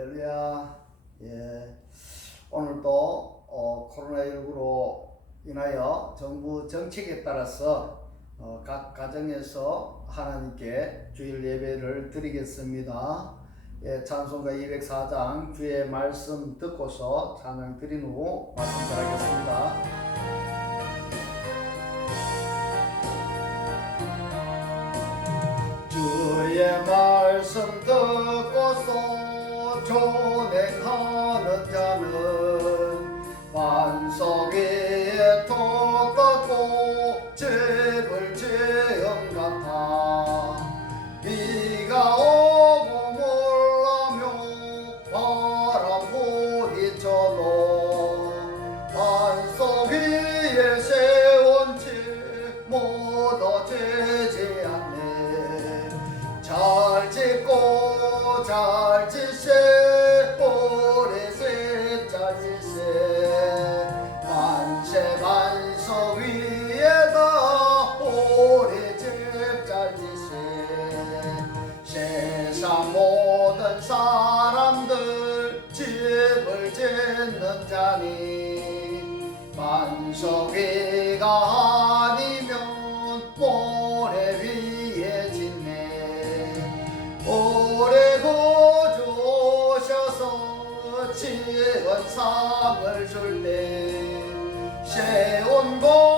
할렐루야. 예. 오늘도 어, 코로나19로 인하여 정부 정책에 따라서 어, 각 가정에서 하나님께 주일 예배를 드리겠습니다. 예, 찬송가 204장 주의 말씀 듣고서 찬양 드린 후 말씀 전하겠습니다. 존행하는 자는 짓는 자니 반석 위가 아니면 모래 위에 짓네 오래 구주셔서 지은 상을 줄때 세운 공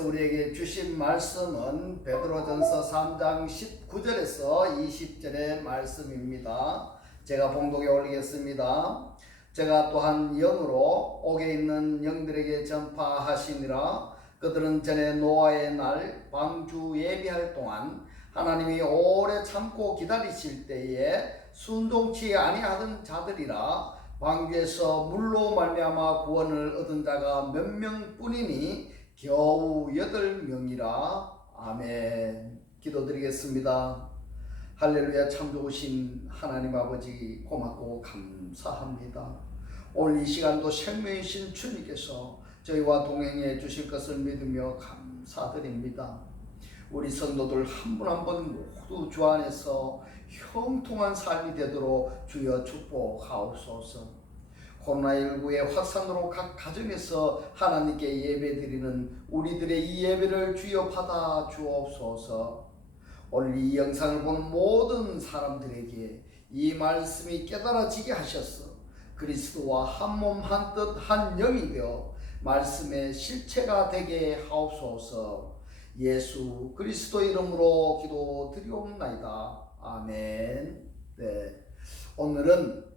하나님께서 우리에게 주신 말씀은 베드로전서 3장 19절에서 20절의 말씀입니다. 제가 봉독에 올리겠습니다. 제가 또한 영으로 옥에 있는 영들에게 전파하시니라 그들은 전에 노아의 날 방주 예비할 동안 하나님이 오래 참고 기다리실 때에 순종치 아니하던 자들이라 방주에서 물로 말미암아 구원을 얻은 자가 몇 명뿐이니 겨우 여덟 명이라 아멘. 기도드리겠습니다. 할렐루야 참 좋으신 하나님 아버지 고맙고 감사합니다. 오늘 이 시간도 생명이신 주님께서 저희와 동행해 주실 것을 믿으며 감사드립니다. 우리 성도들 한 분 한 분 모두 주 안에서 형통한 삶이 되도록 주여 축복하옵소서. 코로나19의 확산으로 각 가정에서 하나님께 예배드리는 우리들의 이 예배를 주여 받아 주옵소서. 오늘 이 영상을 보는 모든 사람들에게 이 말씀이 깨달아지게 하셔서 그리스도와 한 몸 한 뜻 한 영이 되어 말씀의 실체가 되게 하옵소서. 예수 그리스도 이름으로 기도 드리옵나이다. 아멘. 네. 오늘은 예,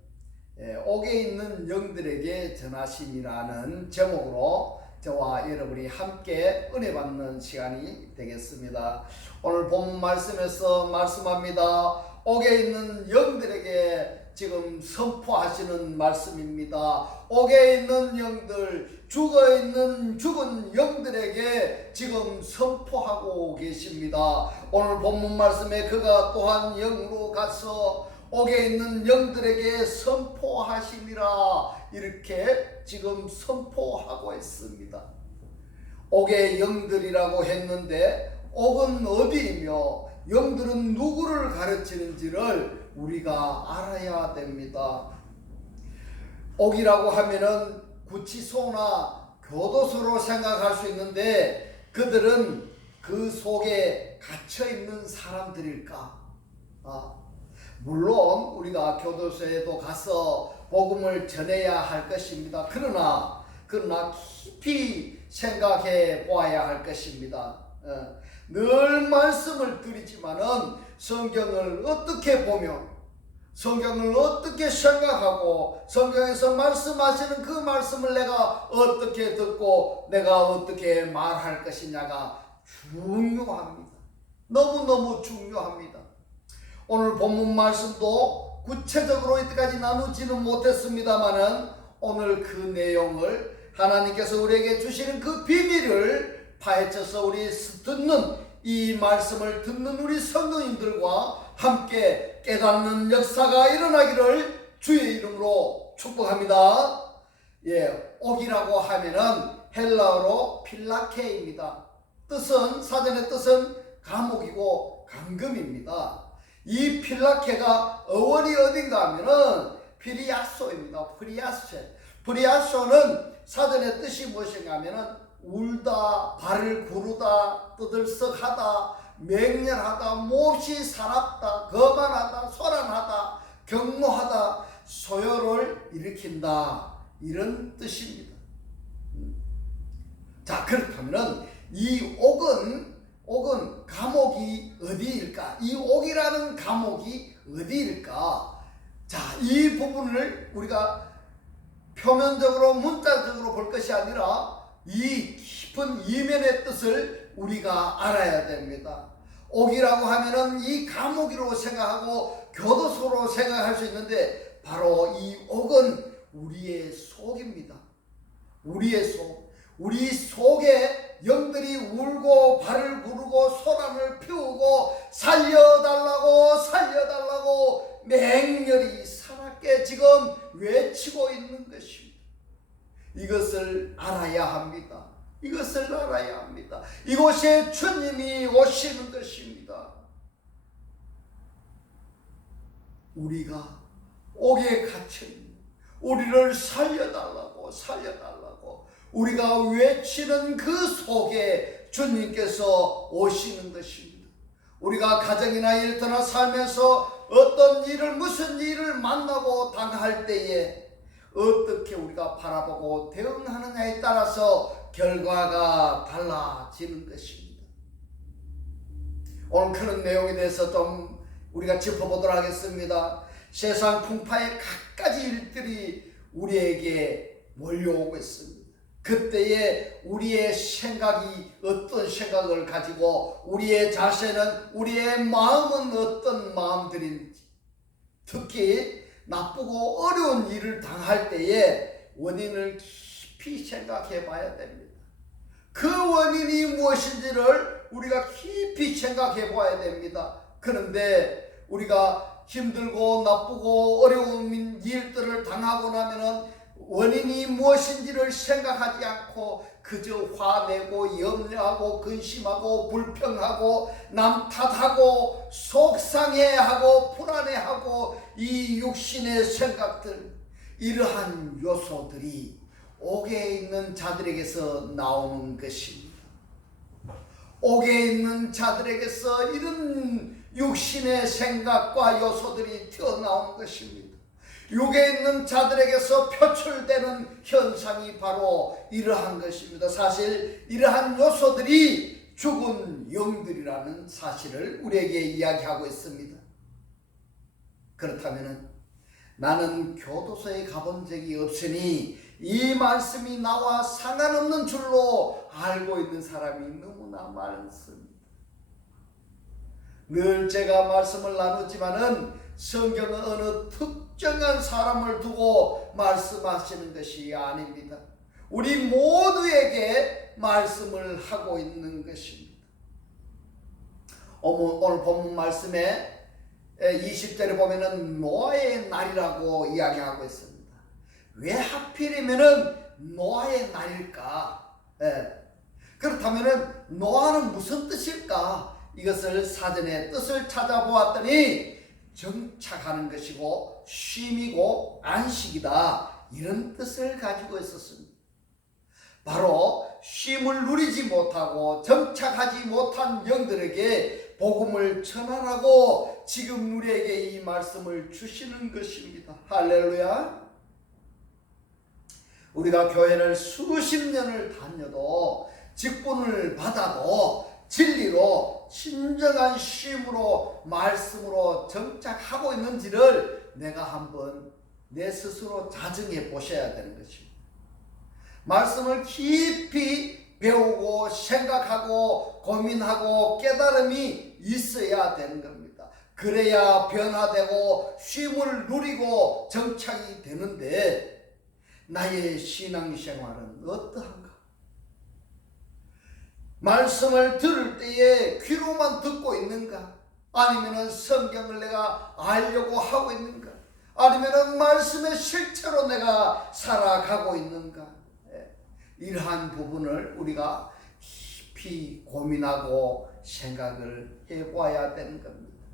옥에 있는 영들에게 전하심이라는 제목으로 저와 여러분이 함께 은혜 받는 시간이 되겠습니다. 오늘 본 말씀에서 말씀합니다. 옥에 있는 영들에게 지금 선포하시는 말씀입니다. 옥에 있는 영들, 죽어 있는 죽은 영들에게 지금 선포하고 계십니다. 오늘 본문 말씀에 그가 또한 영으로 가서 옥에 있는 영들에게 선포하시니라 이렇게 지금 선포하고 있습니다. 옥의 영들이라고 했는데 옥은 어디이며 영들은 누구를 가르치는지를 우리가 알아야 됩니다. 옥이라고 하면은 구치소나 교도소로 생각할 수 있는데 그들은 그 속에 갇혀 있는 사람들일까? 아, 물론 우리가 교도소에도 가서 복음을 전해야 할 것입니다. 그러나 그러나 깊이 생각해 보아야 할 것입니다. 어, 늘 말씀을 드리지만은 성경을 어떻게 보며 성경을 어떻게 생각하고 성경에서 말씀하시는 그 말씀을 내가 어떻게 듣고 내가 어떻게 말할 것이냐가 중요합니다. 너무너무 중요합니다. 오늘 본문 말씀도 구체적으로 이때까지 나누지는 못했습니다만은 오늘 그 내용을 하나님께서 우리에게 주시는 그 비밀을 파헤쳐서 우리 듣는 이 말씀을 듣는 우리 성도님들과 함께 깨닫는 역사가 일어나기를 주의 이름으로 축복합니다. 예, 옥이라고 하면은 헬라어로 필라케입니다. 뜻은 사전의 뜻은 감옥이고 감금입니다. 이 필라케가 어원이 어딘가 하면은 피리아소입니다. 프리아세. 프리아소는 사전의 뜻이 무엇인가 하면은 울다, 발을 구르다, 떠들썩하다, 맹렬하다, 몹시 사납다, 거만하다, 소란하다, 경노하다, 소요를 일으킨다. 이런 뜻입니다. 음. 자, 그렇다면은 이 옥은 옥은 감옥이 어디일까? 이 옥이라는 감옥이 어디일까? 자, 이 부분을 우리가 표면적으로 문자적으로 볼 것이 아니라 이 깊은 이면의 뜻을 우리가 알아야 됩니다. 옥이라고 하면은 이 감옥이라고 생각하고 교도소로 생각할 수 있는데 바로 이 옥은 우리의 속입니다. 우리의 속. 우리 속에 영들이 울고 발을 구르고 소란을 피우고 살려달라고 살려달라고 맹렬히 사납게 지금 외치고 있는 것입니다. 이것을 알아야 합니다. 이것을 알아야 합니다. 이곳에 주님이 오시는 것입니다. 우리가 옥에 갇혀 우리를 살려달라고 살려달라고 우리가 외치는 그 속에 주님께서 오시는 것입니다. 우리가 가정이나 일터나 살면서 어떤 일을 무슨 일을 만나고 당할 때에 어떻게 우리가 바라보고 대응하느냐에 따라서 결과가 달라지는 것입니다. 오늘 그런 내용에 대해서 좀 우리가 짚어보도록 하겠습니다. 세상 풍파의 갖가지 일들이 우리에게 몰려오고 있습니다. 그때에 우리의 생각이 어떤 생각을 가지고 우리의 자세는 우리의 마음은 어떤 마음들인지 특히 나쁘고 어려운 일을 당할 때에 원인을 깊이 생각해 봐야 됩니다. 그 원인이 무엇인지를 우리가 깊이 생각해 봐야 됩니다. 그런데 우리가 힘들고 나쁘고 어려운 일들을 당하고 나면은 원인이 무엇인지를 생각하지 않고 그저 화내고 염려하고 근심하고 불평하고 남 탓하고 속상해하고 불안해하고 이 육신의 생각들 이러한 요소들이 옥에 있는 자들에게서 나오는 것입니다. 옥에 있는 자들에게서 이런 육신의 생각과 요소들이 튀어나오는 것입니다. 육에 있는 자들에게서 표출되는 현상이 바로 이러한 것입니다. 사실 이러한 요소들이 죽은 영들이라는 사실을 우리에게 이야기하고 있습니다. 그렇다면 나는 교도소에 가본 적이 없으니 이 말씀이 나와 상관없는 줄로 알고 있는 사람이 너무나 많습니다. 늘 제가 말씀을 나누지만은 성경은 어느 특 정한 사람을 두고 말씀하시는 것이 아닙니다. 우리 모두에게 말씀을 하고 있는 것입니다. 오늘 본문 말씀에 20절에 보면은 노아의 날이라고 이야기하고 있습니다. 왜 하필이면은 노아의 날일까? 예. 그렇다면은 노아는 무슨 뜻일까? 이것을 사전에 뜻을 찾아보았더니 정착하는 것이고 쉼이고 안식이다 이런 뜻을 가지고 있었습니다. 바로 쉼을 누리지 못하고 정착하지 못한 영들에게 복음을 전하라고 지금 우리에게 이 말씀을 주시는 것입니다. 할렐루야. 우리가 교회를 수십 년을 다녀도 직분을 받아도 진리로 진정한 쉼으로 말씀으로 정착하고 있는지를 내가 한번 내 스스로 자정해 보셔야 되는 것입니다. 말씀을 깊이 배우고 생각하고 고민하고 깨달음이 있어야 되는 겁니다. 그래야 변화되고 쉼을 누리고 정착이 되는데 나의 신앙생활은 어떠한가? 말씀을 들을 때에 귀로만 듣고 있는가? 아니면은 성경을 내가 알려고 하고 있는가? 아니면은 말씀의 실체로 내가 살아가고 있는가? 예. 이러한 부분을 우리가 깊이 고민하고 생각을 해봐야 되는 겁니다.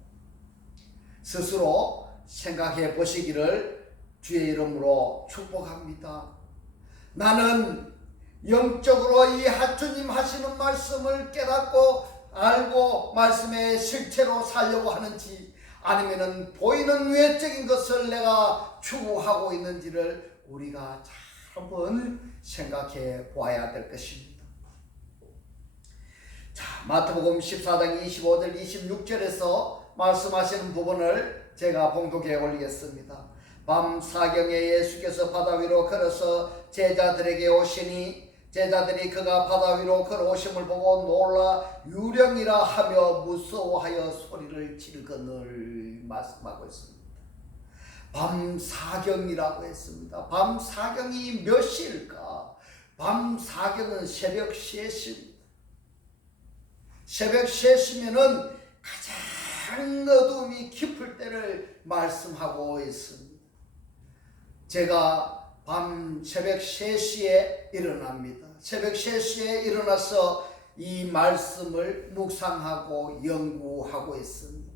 스스로 생각해 보시기를 주의 이름으로 축복합니다. 나는 영적으로 이 하주님 하시는 말씀을 깨닫고 알고 말씀의 실체로 살려고 하는지 아니면은 보이는 외적인 것을 내가 추구하고 있는지를 우리가 잘 한번 생각해 보아야 될 것입니다. 자, 마태복음 14장 25절 26절에서 말씀하시는 부분을 제가 봉독해 올리겠습니다. 밤 사경에 예수께서 바다 위로 걸어서 제자들에게 오시니 제자들이 그가 바다 위로 걸어오심을 보고 놀라 유령이라 하며 무서워하여 소리를 지르거늘 말씀하고 있습니다. 밤 사경이라고 했습니다. 밤 사경이 몇 시일까? 밤 사경은 새벽 3시입니다. 새벽 3시면은 가장 어둠이 깊을 때를 말씀하고 있습니다. 제가 밤 새벽 3시에 일어납니다. 새벽 3시에 일어나서 이 말씀을 묵상하고 연구하고 있습니다.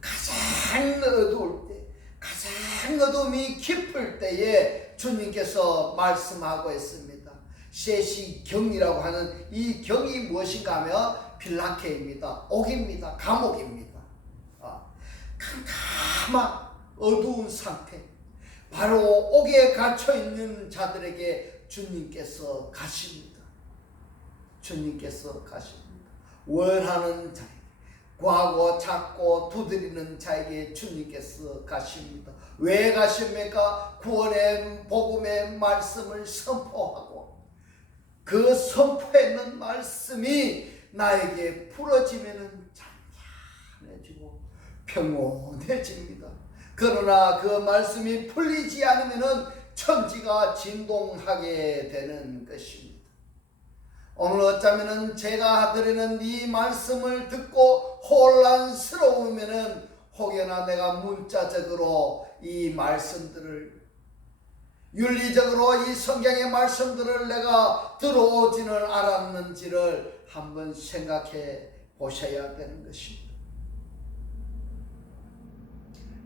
가장 어두울 때, 가장 어둠이 깊을 때에 주님께서 말씀하고 있습니다. 세시 경이라고 하는 이 경이 무엇인가 하면 빌라케입니다. 옥입니다. 감옥입니다. 아, 캄캄한 어두운 상태. 바로 옥에 갇혀 있는 자들에게 주님께서 가십니다. 주님께서 가십니다. 원하는 자에게, 구하고 찾고 두드리는 자에게 주님께서 가십니다. 왜 가십니까? 구원의 복음의 말씀을 선포하고 그 선포에 있는 말씀이 나에게 풀어지면은 잔잔해지고 평온해집니다. 그러나 그 말씀이 풀리지 않으면은 천지가 진동하게 되는 것입니다. 오늘 어쩌면은 제가 드리는 이 말씀을 듣고 혼란스러우면은 혹여나 내가 문자적으로 이 말씀들을 윤리적으로 이 성경의 말씀들을 내가 들어오지는 않았는지를 한번 생각해 보셔야 되는 것입니다.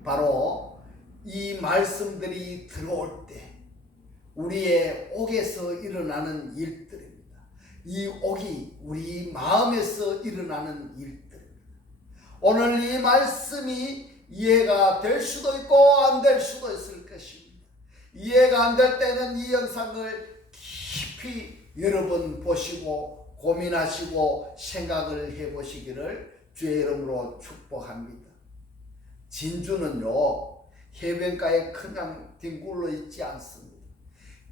바로 이 말씀들이 들어올 때 우리의 옥에서 일어나는 일들입니다. 이 옥이 우리 마음에서 일어나는 일들입니다. 오늘 이 말씀이 이해가 될 수도 있고 안 될 수도 있을 것입니다. 이해가 안 될 때는 이 영상을 깊이 여러 번 보시고 고민하시고 생각을 해 보시기를 주의 이름으로 축복합니다. 진주는요, 해변가에 그냥 뒹굴러 있지 않습니다.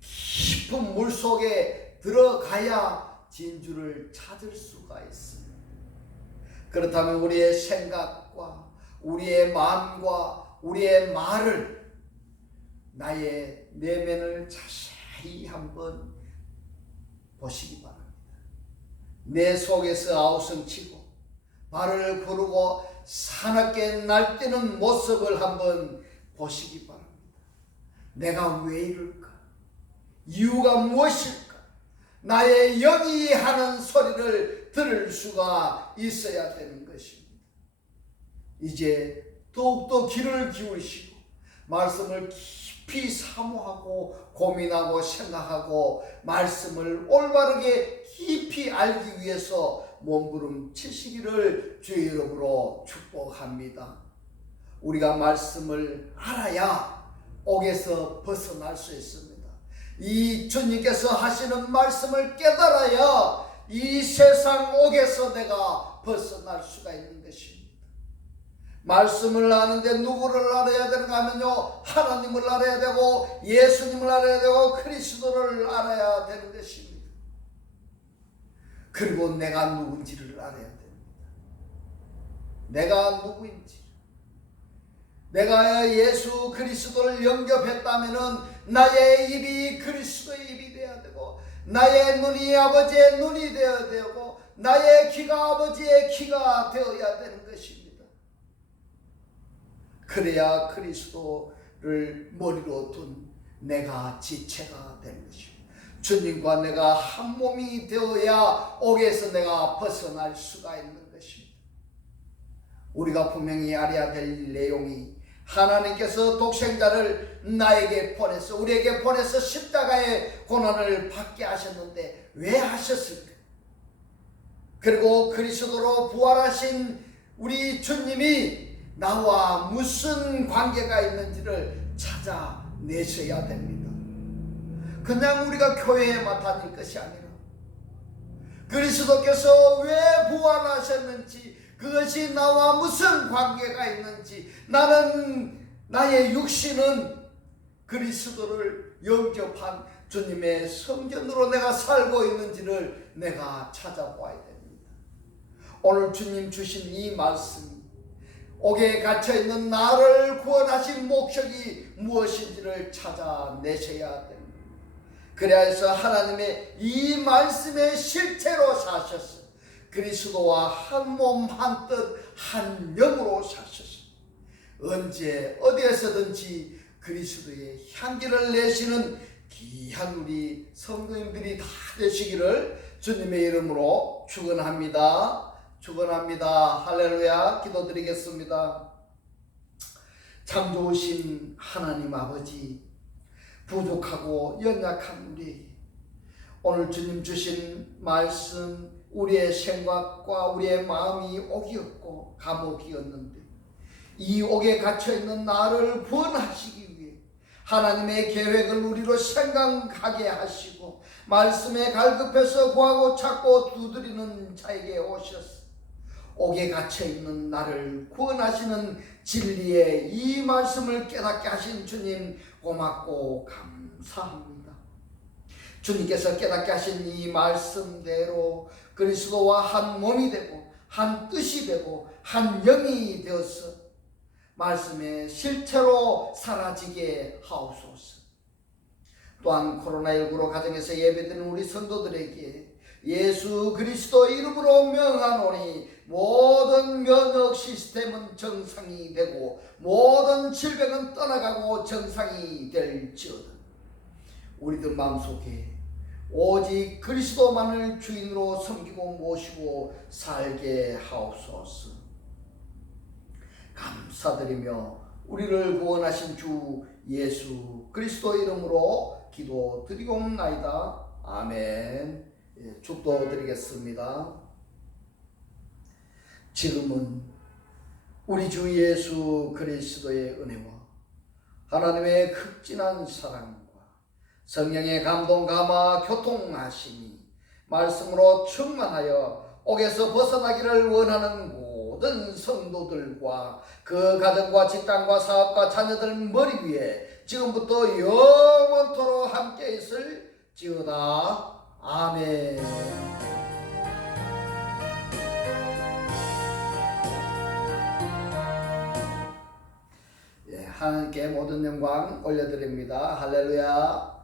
깊은 물 속에 들어가야 진주를 찾을 수가 있습니다. 그렇다면 우리의 생각과 우리의 마음과 우리의 말을 나의 내면을 자세히 한번 보시기 바랍니다. 내 속에서 아우성치고 발을 구르고 사납게 날뛰는 모습을 한번 보시기 바랍니다. 내가 왜 이럴까? 이유가 무엇일까? 나의 영이 하는 소리를 들을 수가 있어야 되는 것입니다. 이제 더욱더 귀를 기울이시고 말씀을 깊이 사모하고 고민하고 생각하고 말씀을 올바르게 깊이 알기 위해서 몸부림치시기를 주의 이름으로 축복합니다. 우리가 말씀을 알아야 옥에서 벗어날 수 있습니다. 이 주님께서 하시는 말씀을 깨달아야 이 세상 옥에서 내가 벗어날 수가 있는 것입니다. 말씀을 아는데 누구를 알아야 되는가 하면요. 하나님을 알아야 되고 예수님을 알아야 되고 그리스도를 알아야 되는 것입니다. 그리고 내가 누군지를 알아야 됩니다. 내가 누구인지. 내가 예수 그리스도를 영접했다면은 나의 입이 그리스도의 입이 되어야 되고 나의 눈이 아버지의 눈이 되어야 되고 나의 귀가 아버지의 귀가 되어야 되는 것입니다. 그래야 그리스도를 머리로 둔 내가 지체가 되는 것입니다. 주님과 내가 한 몸이 되어야 옥에서 내가 벗어날 수가 있는 것입니다. 우리가 분명히 알아야 될 내용이 하나님께서 독생자를 나에게 보내서 우리에게 보내서 십자가의 고난을 받게 하셨는데 왜 하셨을까? 그리고 그리스도로 부활하신 우리 주님이 나와 무슨 관계가 있는지를 찾아내셔야 됩니다. 그냥 우리가 교회에만 다닐 것이 아니라 그리스도께서 왜 부활하셨는지 그것이 나와 무슨 관계가 있는지 나는 나의 육신은 그리스도를 영접한 주님의 성전으로 내가 살고 있는지를 내가 찾아보아야 됩니다. 오늘 주님 주신 이 말씀이 옥에 갇혀 있는 나를 구원하신 목적이 무엇인지를 찾아내셔야 됩니다. 그래서 하나님의 이 말씀의 실체로 사셨어. 그리스도와 한 몸, 한 뜻, 한 영으로 사셨어. 언제 어디에서든지 그리스도의 향기를 내시는 귀한 우리 성도님들이 다 되시기를 주님의 이름으로 축원합니다. 축원합니다. 할렐루야. 기도드리겠습니다. 참 좋으신 하나님 아버지 부족하고 연약한 우리 오늘 주님 주신 말씀 우리의 생각과 우리의 마음이 옥이었고 감옥이었는데 이 옥에 갇혀 있는 나를 구원하시기 위해 하나님의 계획을 우리로 생각하게 하시고 말씀에 갈급해서 구하고 찾고 두드리는 자에게 오셨어. 옥에 갇혀 있는 나를 구원하시는 진리의 이 말씀을 깨닫게 하신 주님 고맙고 감사합니다. 주님께서 깨닫게 하신 이 말씀대로 그리스도와 한 몸이 되고 한 뜻이 되고 한 영이 되어서 말씀의 실체로 사라지게 하옵소서. 또한 코로나19로 가정에서 예배드리는 우리 성도들에게 예수 그리스도 이름으로 명하노니 모 든 면역 시스템은 정상이 되고 모든 질병은 떠나가고 정상이 될지어다. 우리들 마음속에 오직 그리스도만을 주인으로 섬기고 모시고 살게 하옵소서. 감사드리며 우리를 구원하신 주 예수 그리스도 이름으로 기도드리옵나이다. 아멘. 예, 축도 드리겠습니다. 지금은 우리 주 예수 그리스도의 은혜와 하나님의 극진한 사랑과 성령의 감동 감화 교통하심이 말씀으로 충만하여 옥에서 벗어나기를 원하는 모든 성도들과 그 가정과 직장과 사업과 자녀들 머리 위에 지금부터 영원토록 함께 있을 지어다. 아멘. 하나님께 모든 영광 올려드립니다. 할렐루야.